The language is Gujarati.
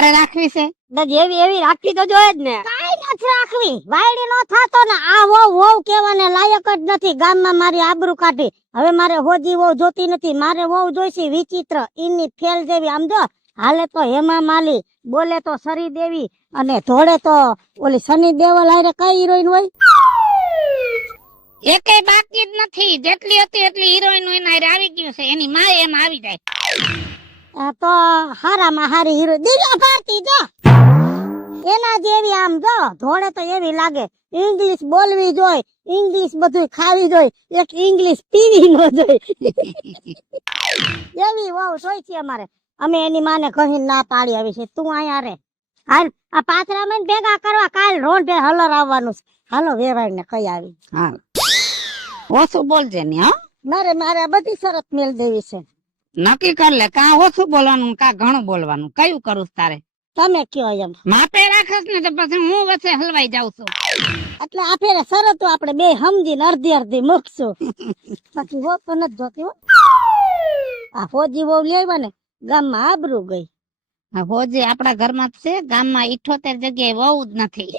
તારે રાખવી છે? જેવી એવી રાખવી તો જોઈએ જ ને. કાઈ નથી રાખવી, વાયડી નો થાતો ને. આ વહુ કેવાને લાયક જ નથી. ગામમાં મારી આબરૂ કાઢી. હવે મારે હોજી વહુ જોતી નથી, મારે વહુ જોઈશે વિચિત્ર, ઈની ફેલ જેવી. આમ જો હાલે તો હેમા માલી, બોલે તો સરી દેવી, અને ધોળે તો ઓલી સની દેવલ. હારે કઈ હિરોઈન હોય? એકેય બાકી જ નથી. જેટલી હતી એટલી હિરોઈન એના હારે આવી ગયું છે. એની માં એમ આવી જાય. તો હારામાં હારી હિરોઈન દિવ્યા ભારતી જો એના જેવી. આમ જો ધોળે તો એવી લાગે. ઇંગ્લિશ બોલવી જોઈ, ઇંગ્લિશ બધું ખાવી જોઈ, એક ઇંગ્લિશ પીવી ન જોઈ. એવી વહુ જોઈ છે અમારે. અમે એની માને કહી ના પાડી આવી છે. તું અહીંયા રે, હાલ આ પાથરામાં ભેગા કરવા. કાલ રોંઢે હલર આવવાનું છે. હાલો વેવાઈ ને કઈ આવી. હા, ઓછું બોલજે ને. હા, મારે આ બધી શરત મેલ દેવી છે. નક્કી કર લે, કા ઓછું બોલવાનું કા ઘણું બોલવાનું. કયું કરું તારે? તમે કયો એમ. માપે રાખસ ને તો પછી હું વચ્ચે હલવાઈ જાઉં છું. એટલે આ ફેરે શરતો આપણે બે સમજીને અડધી મૂકશું. બાકી વહુ તો નથી જોતી હો. આ ફોજી વહુ લેવા ને ગામમાં આબરૂ ગઈ. હોજે આપડા ઘરમાં છે, ગામમાં 78 જગ્યાએ વહુ જ નથી.